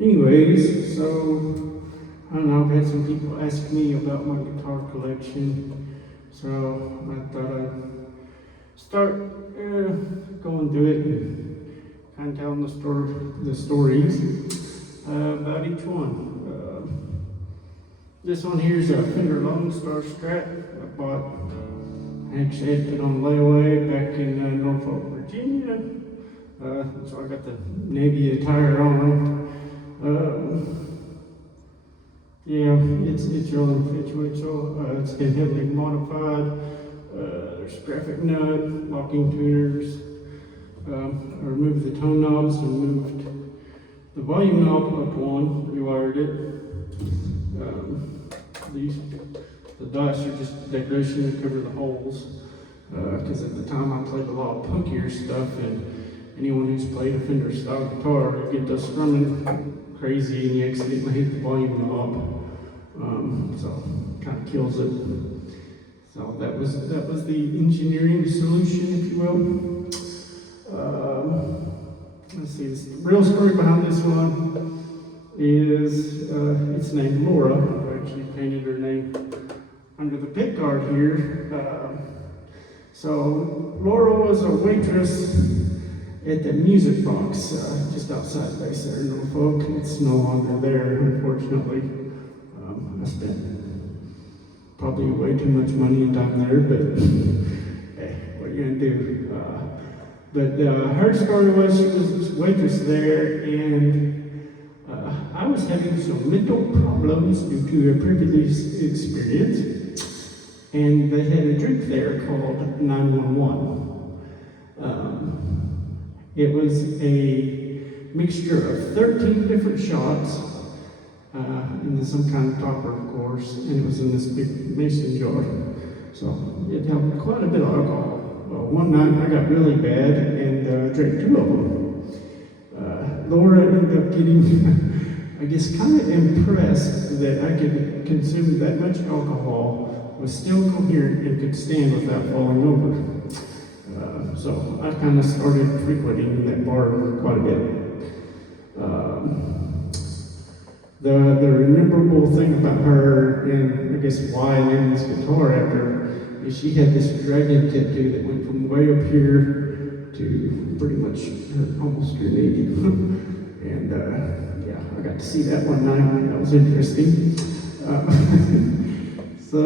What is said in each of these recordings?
Anyways, so I don't know, I've had some people ask me about my guitar collection, so I thought I'd start going through it and kind of telling the stories about each one. This one here's a Fender Lone Star Strat I bought. I actually had it on layaway back in Norfolk, Virginia. So I got the Navy attire on. Yeah, it's really influential. It's been heavily modified. There's graphic nut, locking tuners. I removed the tone knobs and moved the volume knob up one, rewired it. The dots are just decoration to cover the holes. Because at the time I played a lot of punkier stuff, and anyone who's played a Fender style guitar, you get those strumming crazy and you accidentally hit the volume knob. So kind of kills it. So that was the engineering solution, if you will. Let's see, the real story behind this one is it's named Laura. I actually painted her name under the pick guard here. So Laura was a waitress at the Music Box just outside Bay Center, Norfolk. It's no longer there, unfortunately. I spent probably way too much money and time there, but hey, what are you gonna do? But her story was she was a waitress there, and I was having some mental problems due to a previous experience, and they had a drink there called 911. It was a mixture of 13 different shots in some kind of topper, of course, and it was in this big mason jar. So it had quite a bit of alcohol. One night I got really bad and drank 2 of them. Laura ended up getting, I guess, kind of impressed that I could consume that much alcohol, was still coherent, and could stand without falling over. So I kind of started frequenting that bar quite a bit. The memorable thing about her, and I guess why I named this guitar after her, is she had this dragon tattoo that went from way up here to pretty much almost her knee. And yeah, I got to see that one night, and that was interesting. So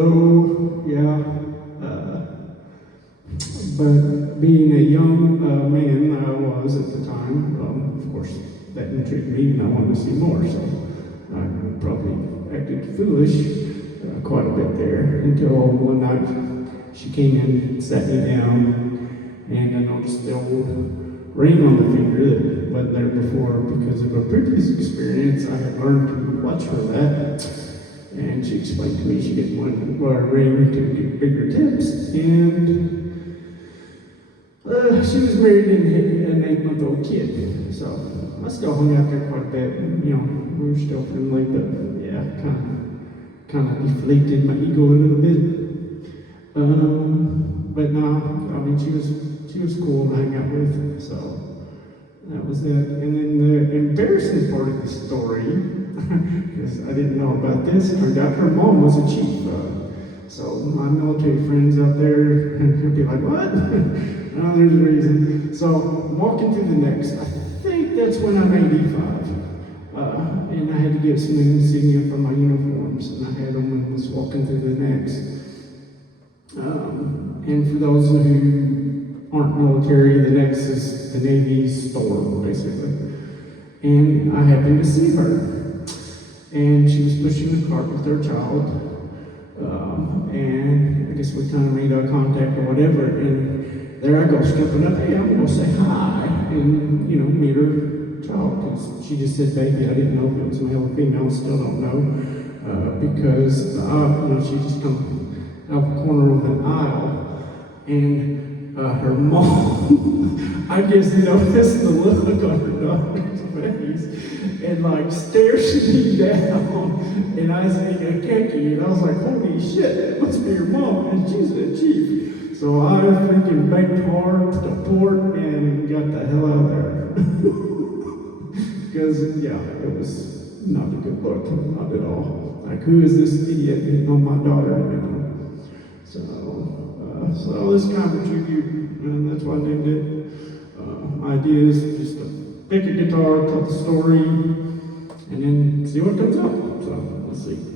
yeah, but being a young man I was at the time, of course, that intrigued me, and I wanted to see more. So I probably acted foolish quite a bit there until one night she came in and sat me down, and I noticed the old ring on the finger that wasn't there before because of a previous experience. I had learned to watch for that, and she explained to me she didn't want to wear a ring to get bigger tips, and she was married and had an 8-month-old kid, so I still hung out there quite a bit. You know, we were still friendly, but yeah, kind of deflated my ego a little bit. But no, I mean, she was cool to hang out with, so that was it. And then the embarrassing part of the story, because I didn't know about this, turned out her mom was a chief. So my military friends out there would be like, what? No, there's a reason. So walking through the next, I think that's when I made E5. And I had to get some insignia for my uniforms, and I had them when I was walking through the next. And for those who aren't military, the next is the Navy's store, basically. And I happened to see her. And she was pushing the cart with her child. And I guess we kind of made eye contact or whatever. And there I go, stepping up, hey, I'm going to say hi. And, you know, meet her child. Because she just said baby. I didn't know if it was male or female, still don't know. Because, you know, she just come out the corner of an aisle. And her mom, I guess, noticed the look on her daughter's face and like stares me down. And I was thinking, Keki, and I was like, holy shit, that must be your mom, and she's a chief. So I freaking banked hard to port and got the hell out of there. because, yeah, it was not a good look, not at all. Like, who is this idiot hitting on my daughter, you know? So this kind of a tribute, and that's why I named it. My idea is just to pick a guitar, tell the story, and then see what comes up. So, let's see.